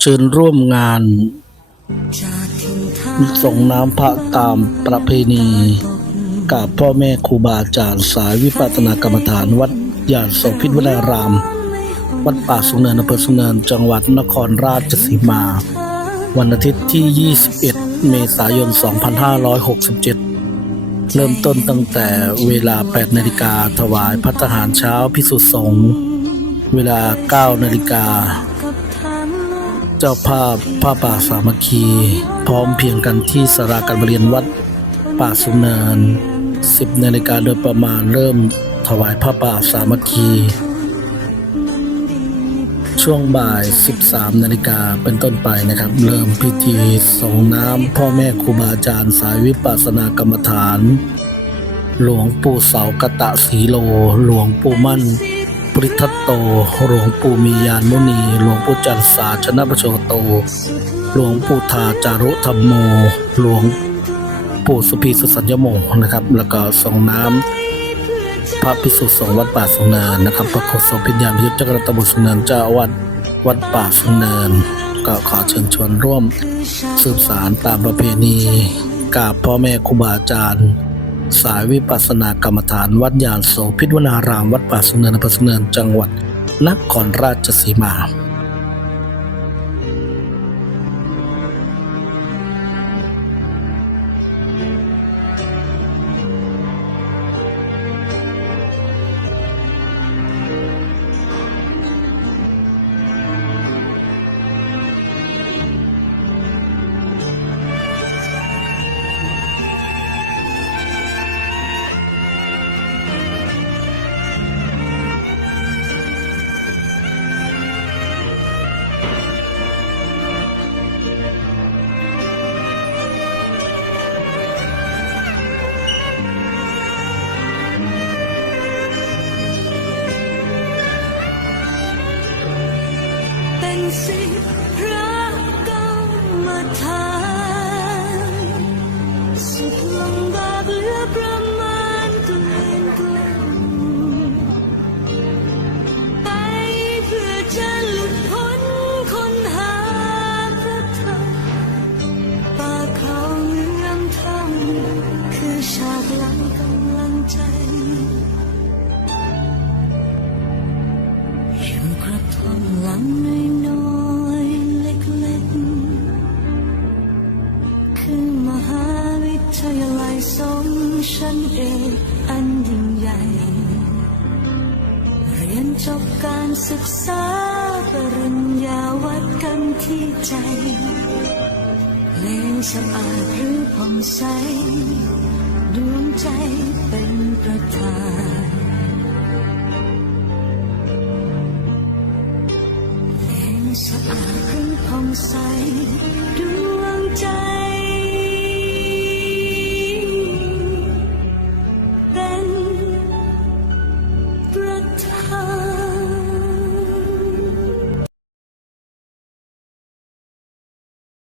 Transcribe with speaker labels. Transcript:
Speaker 1: เชิญร่วมงาน ส่งน้ำพระตามประเพณีกับพ่อแม่ครูบาอาจารย์สายวิปัสสนากรรมฐานวัดยานโสพิษวนาราม วัดป่าสุงเนินอำเภอสุงเนินจังหวัดนครราชสีมา วันอาทิตย์ที่ 21 เมษายน 2567 เริ่มต้นตั้งแต่เวลา 8 นาฬิกาถวายพัฒหารเช้าพิสุทธิสงฆ์เวลา 9 นาฬิกา จ้าภาพผ้าป่าสามัคคี พร้อมเพียงกันที่สาราการประเรียนวัดป่าสุนเนิน10นาฬิกาโดยประมาณเริ่มถวายผ้าป่าสามัคคี ช่วงบ่าย 13นาฬิกาเป็นต้นไปนะครับ เริ่มพิธีส่งน้ำพ่อแม่ครูบาอาจารย์สายวิปัสสนากรรมฐาน หลวงปู่เสากะตะสีโล หลวงปู่มั่น ปริทัตโต หลวงปู่มียานมุนี หลวงปู่จันสาชนะประโชโต หลวงปู่ทาจารุธรรมโม หลวงปู่สุพีสุสัญญโมนะครับ แล้วก็ส่งน้ำพระพิสุทธิ์สงฆ์วัดป่าสงเนินนะครับ พระโคสมพิญญาพิยุทธจักรตบุตรสงเนินเจ้าวาดวัดป่าสงเนินก็ขอเชิญชวนร่วมสืบสารตามประเพณีกราบพ่อแม่ครูบาอาจารย์ สายวิปัสสนากรรมฐานวัดยานโสพิทวนาราม วัดป่าสุนเนินอำเภอสุเนินจังหวัดนครราชสีมา
Speaker 2: เเอกอันยิ่งใหญ่ เรียนจบการศึกษาปริญญาวัดกันที่ใจเลงสะอาดหรือผ่องใสดวงใจเป็นประธานแสงสะอาดหรือผ่องใส